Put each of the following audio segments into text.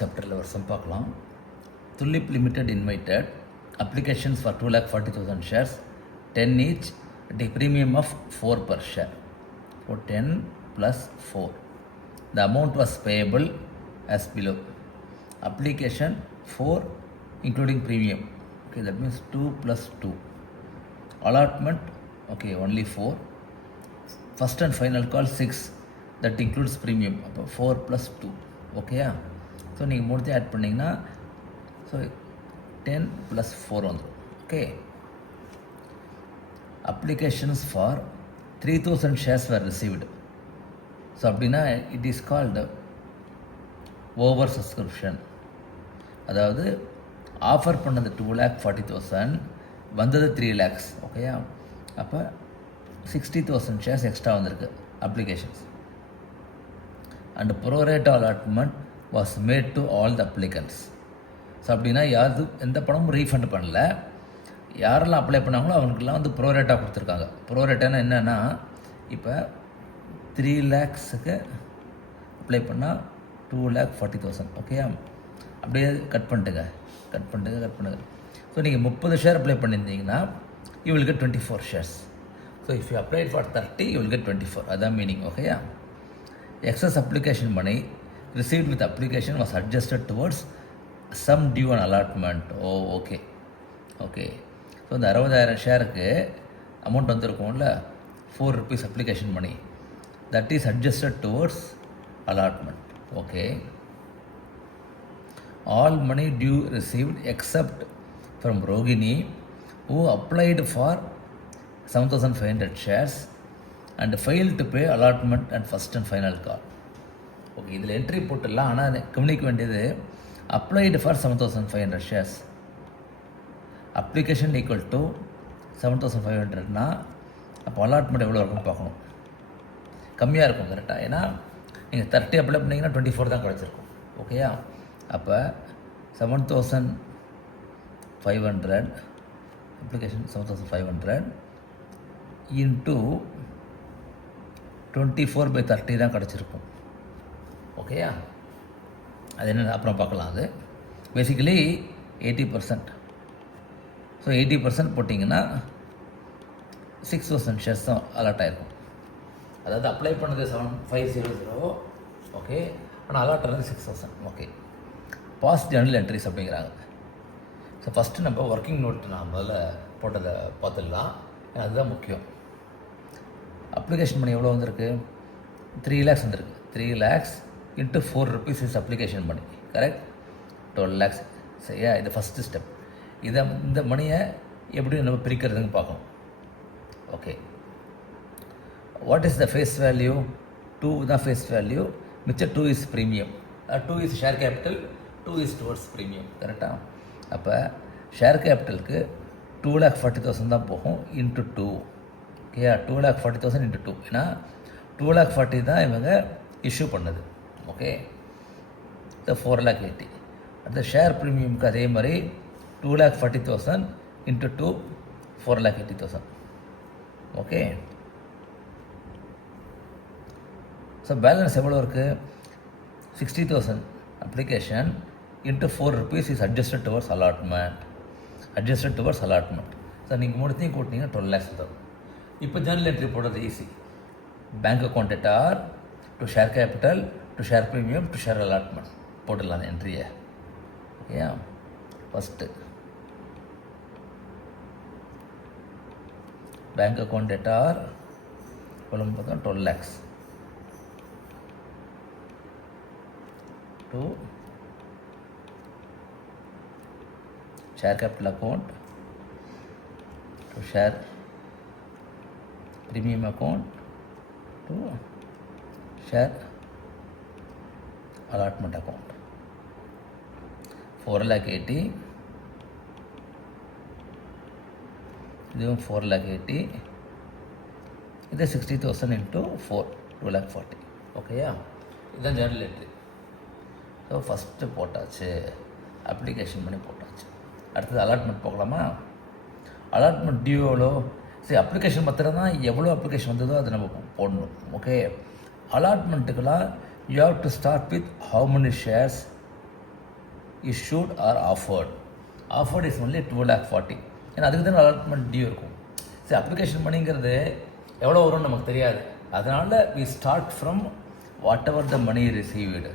சாப்டரில் வருஷம் பார்க்கலாம். Tulip limited invited applications for 2,40,000 shares, 10 each at a premium of 4 per share. So 10 plus 4. The amount was payable as below. Application 4 including premium. Okay, that means 2 plus 2. Allotment, okay, only 4. First and final call 6. That includes premium. 4 plus 2. Okay, so நீங்கள் மூணுத்தையும் add பண்ணிங்கன்னா so 10 + 4 வந்துடும். Okay, applications for 3,000 shares were received. So அப்படின்னா it is called over subscription. அதாவது offer பண்ணது 2,40,000, வந்தது 3 lakhs. ஓகேயா, அப்போ 60,000 ஷேர்ஸ் எக்ஸ்ட்ரா வந்திருக்கு applications. And prorate allotment was made to all the applicants. So அப்படின்னா எந்த பணமும் ரீஃபண்ட் பண்ணல. யாரெல்லாம் அப்ளை பண்ணாங்களோ அவங்களுக்கெல்லாம் வந்து ப்ரோரேட்டாக கொடுத்துருக்காங்க. ப்ரோரேட்டானா என்னென்னா, இப்போ 3 lakhsக்கு அப்ளை பண்ணால் 2,40,000. ஓகேயா, அப்படியே கட் பண்ணிட்டுங்க. ஸோ நீங்கள் 30 ஷேர் அப்ளை பண்ணியிருந்தீங்கன்னா you will get 24 shares. So if you apply for 30 you will get 24. அதான் மீனிங். ஓகேயா, excess application money received with application was adjusted towards some due on allotment. Okay. So இந்த 60,000 ஷேருக்கு amount வந்திருக்கும்ல, 4 rupees application money, that is adjusted towards allotment. Okay, all money due received except from Rohini who applied for 7,500 shares and failed to pay allotment and first and final call. Okay, இதில் entry போட்டுடலாம். ஆனால் கவனிக்க வேண்டியது applied for 7,500 shares, application equal to 7,500னா அப்போ allotment எவ்வளோ இருக்குன்னு பார்க்கணும். கம்மியாக இருக்கும் கரெக்டாக. ஏன்னா நீங்கள் 30 அப்ளை பண்ணிங்கன்னா 24 தான் கிடச்சிருக்கும். ஓகேயா, அப்போ 7,500 அப்ளிகேஷன் 7,500 இன்ட்டு 24/30 தான் கிடச்சிருக்கும். ஓகேயா, அது என்ன அப்புறம் பார்க்கலாம். அது பேசிக்கலி 80%. ஸோ 80% போட்டிங்கன்னா 6,000 ஷேர்ஸ் தான் அலாட் ஆகிருக்கும். அதாவது அப்ளை பண்ணது 7,500. ஓகே, ஆனால் அலாட் ஆனது 6,000. ஓகே, பாஸ் ஜர்னல் என்ட்ரிஸ் அப்படிங்கிறாங்க. ஸோ ஃபஸ்ட்டு நம்ம ஒர்க்கிங் நோட் நான் முதல்ல போட்டதை பார்த்துடலாம். அதுதான் முக்கியம். அப்ளிகேஷன் மணி எவ்வளோ வந்திருக்கு? 3 lakhs வந்திருக்கு. 3 lakhs into 4 rupees is application money. Correct, 12 lakhs. சரியா, இது ஃபஸ்ட்டு ஸ்டெப். இந்த மணியை எப்படி நம்ம பிரிக்கிறதுன்னு பார்க்கணும். Okay, what is the face value? 2 தான் ஃபேஸ் வேல்யூ, மிச்சம் 2 is premium. 2 is share capital, 2 is towards premium. கரெக்டாக, அப்போ ஷேர் கேபிட்டலுக்கு 2,40,000 தான் போகும் இன்ட்டு 2. ஓகேயா, 2,40,000 இன்ட்டு 2. ஏன்னா 2,40,000 தான் இவங்க இஷ்யூ பண்ணது. Okay, so 4,80,000. அடுத்த ஷேர் ப்ரீமியமுக்கு அதே மாதிரி 2,40,000 இன்ட்டு 2, 4,80,000. ஓகே, ஸோ பேலன்ஸ் எவ்வளோ இருக்குது? 60,000 application into 4 rupees is adjusted towards allotment. So நீங்கள் மூணுத்தையும் கூட்டினீங்கன்னா 12 lakhs வரும். இப்போ ஜர்னல் என்ட்ரி போடுறது easy. Bank account debtor to share capital to share premium to share allotment போட்டுடலாம் அந்த என்ட்ரியை. ஓகேயா, ஃபஸ்ட்டு பேங்க் அக்கௌண்ட் டெட்டார் எவ்வளோ பார்த்தா 12 lakhs to share capital account to share premium account to share allotment account. 4,80,000 இதுவும் 4,80,000. இது 60,000 into 4, 2,40,000. ஓகேயா, இதுதான் journal entry. So first போட்டாச்சு, அப்ளிகேஷன் பண்ணி போட்டாச்சு. அடுத்தது அலாட்மெண்ட் போகலாமா? அலாட்மெண்ட் டியூ எவ்வளோ? சரி, அப்ளிகேஷன் மாத்திரம் தான் எவ்வளோ அப்ளிகேஷன் வந்ததோ அதை நம்ம போடணும். ஓகே, அலாட்மெண்ட்டுக்கெல்லாம் you have to start with how many shares issued or offered. Offered is only 2,40,000. ஏன்னா அதுக்கு தான் அலாட்மெண்ட் டியூ இருக்கும். சரி, அப்ளிகேஷன் மணிங்கிறது எவ்வளோ வரும்னு நமக்கு தெரியாது. அதனால் we start from whatever the money received.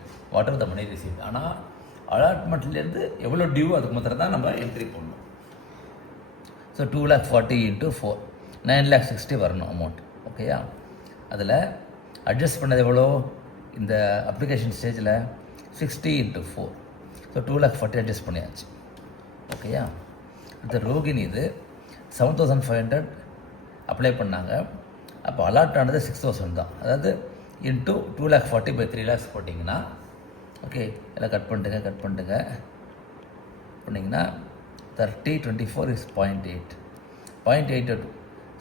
ஆனால் அலாட்மெண்ட்லேருந்து எவ்வளோ டியூ அதுக்கு மாத்திரம் தான் நம்ம என்ட்ரி பண்ணணும். ஸோ 2,40,000 into 4, 9,60,000 வரணும் அமௌண்ட். ஓகேயா? அதில் அட்ஜஸ்ட் பண்ணது எவ்வளோ இந்த அப்ளிகேஷன் ஸ்டேஜில் 60 into 4. ஸோ 2,40,000 அட்ஜஸ்ட் பண்ணியாச்சு. ஓகேயா? இந்த ரோகிணி இது 7,500 அப்ளை பண்ணாங்க. அப்போ அலாட் ஆனது 6,000 தான். அதாவது இன்ட்டு 2,40,000 by 3 lakhs போட்டிங்கன்னா, ஓகே, எல்லாம் கட் பண்ணிட்டுங்க பண்ணிங்கன்னா 30, 24 is 0.8. 0.8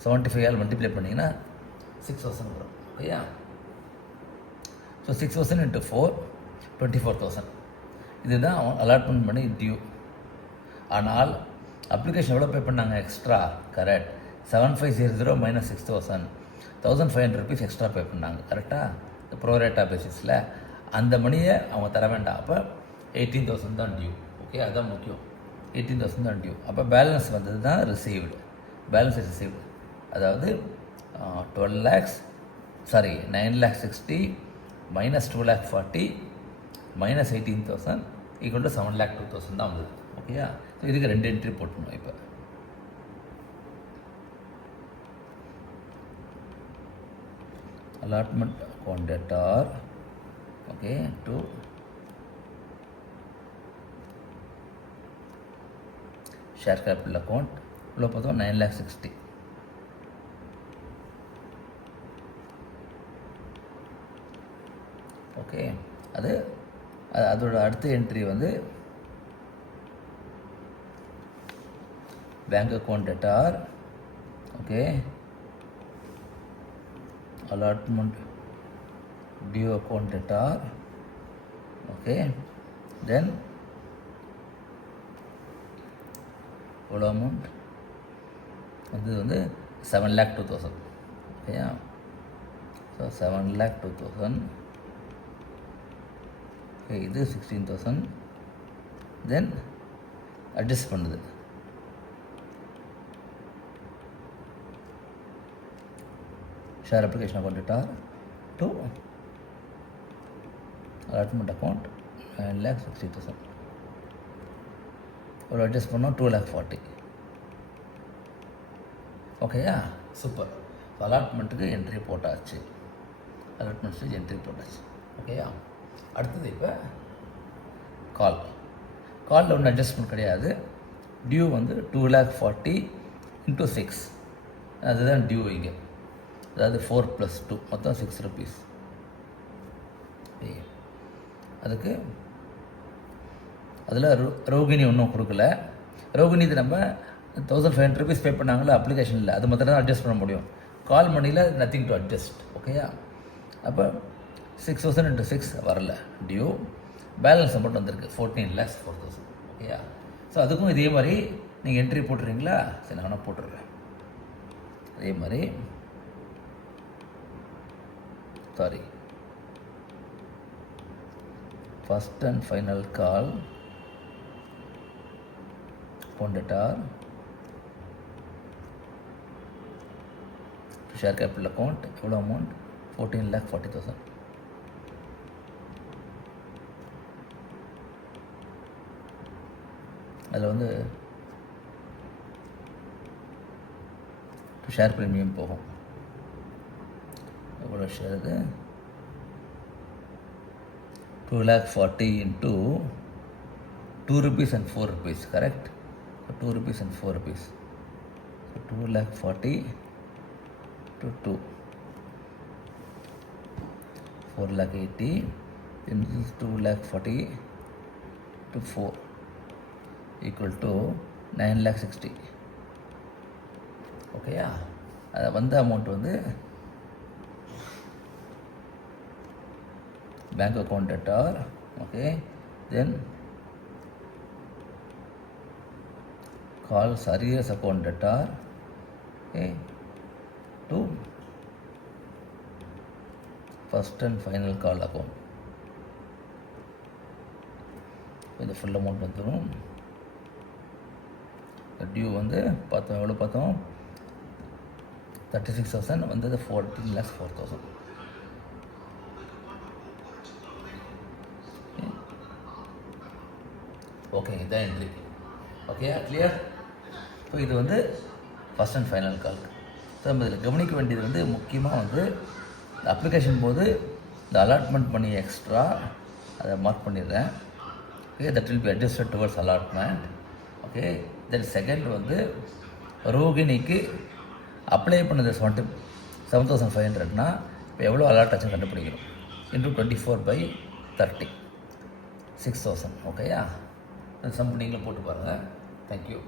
75 மல்டிப்ளை பண்ணிங்கன்னா 6,000 வரும். ஓகேயா? So 6,000 into 4, 24,000. இதுதான் அலாட்மெண்ட் பண்ணி டியூ. ஆனால் அப்ளிகேஷன் எவ்வளோ பே பண்ணாங்க extra? Correct, 7,500 minus 6,000, 1,500 rupees extra pay பண்ணாங்க. கரெக்டாக ப்ரோரேட்டா பேசிஸில் அந்த மணியை அவங்க தர வேண்டாம். அப்போ 18,000 தான் டியூ. ஓகே, அதுதான் முக்கியம். 18,000 தான் டியூ. அப்போ பேலன்ஸ் வந்தது தான் ரிசீவ்டு. பேலன்ஸ் ரிசீவ்டு அதாவது 9,60,000 minus 2,40,000 minus 18,000 equal to 7,02,000 தான் வந்தது. ஓகேயா? ஸோ இதுக்கு 2 என்ட்ரி போட்டணும். இப்போ allotment account debtor, okay, to share capital account உள்ள பார்த்தோம் 9,60,000. ஓகே, அதோட அடுத்த என்ட்ரி வந்து bank account debtor. Okay, allotment due account debtor. Okay, then எவ்வளோ அமௌண்ட் வந்து 7,02,000. ஓகேயா? ஸோ 7,02,000. ஓகே, இது 16,000. தென் அட்ஜஸ்ட் பண்ணுது. Share application account debtor to allotment account 9,60,000. ஒரு அட்ஜஸ்ட் பண்ணோம் 2,40,000. ஓகேயா? சூப்பர். அலாட்மெண்ட்டுக்கு என்ட்ரி போட்டாச்சு. அலாட்மெண்ட் ஸ்டேஜ் என்ட்ரி போட்டாச்சு. ஓகேயா? அடுத்தது இப்போ காலில் ஒன்றும் அட்ஜஸ்ட்மெண்ட் கிடையாது. டியூ வந்து 2,40,000 into 6. அதுதான் டியூ இங்கே. அதாவது 4 + 2 மொத்தம் 6 rupees. அதுக்கு அதில் ரோகிணி ஒன்றும் கொடுக்கல. ரோகிணி இது நம்ம 1,500 rupees பே பண்ணாங்களா அப்ளிகேஷனில், அது மாத்திரம் தான் அட்ஜஸ்ட் பண்ண முடியும். கால் மணியில் நத்திங் டு அட்ஜஸ்ட். ஓகேயா? அப்போ 6,000 into 6 வரல டியூ. பேலன்ஸ் அமௌண்ட் வந்திருக்கு 14,04,000. ஓகேயா? ஸோ அதுக்கும் இதே மாதிரி நீங்கள் என்ட்ரி போட்டுறீங்களா? சரி, நான் போட்டுடுறேன். அதே மாதிரி first and final call account debtor to share capital account. எவ்வளோ அமௌண்ட்? 14,40,000. அதில் வந்து ஷேர் ப்ரீமியம் போகும். எவ்வளோ ஷேர் இது? 2,40,000 into 2 rupees and 4 rupees. Correct? 2 rupees and 4 rupees. So 2,40,000 to 2, 4,80,000. Then this is 2,40,000 to 4 equal to 9,60,000. ஓகேயா? அது வந்த அமௌண்ட் வந்து bank account debtor. Okay, then calls arrears account debtor. Okay, to first and final call account. இந்த full amount வந்துடும். Due வந்து பார்த்தோம், எவ்வளோ பார்த்தோம், 36,000 வந்தது 14,04,000. ஓகே, இதான் என்ட்ரி. Okay, clear. ஸோ இது வந்து first and final Calc. So நம்ம இதில் கவனிக்க வேண்டியது வந்து முக்கியமாக வந்து இந்த அப்ளிகேஷன் போது இந்த அலாட்மெண்ட் பண்ணி எக்ஸ்ட்ரா அதை மார்க் பண்ணிடுறேன். Okay, that will be adjusted towards allotment. Okay, then second வந்து ரோகிணிக்கு அப்ளை பண்ணது 7,500னா இப்போ எவ்வளோ அலாட் ஆச்சுன்னு கண்டுபிடிக்கணும். இன்டூ 24/30 6,000. ஓகேயா, சம் நீங்களும் போட்டு பாருங்கள். தேங்க்யூ.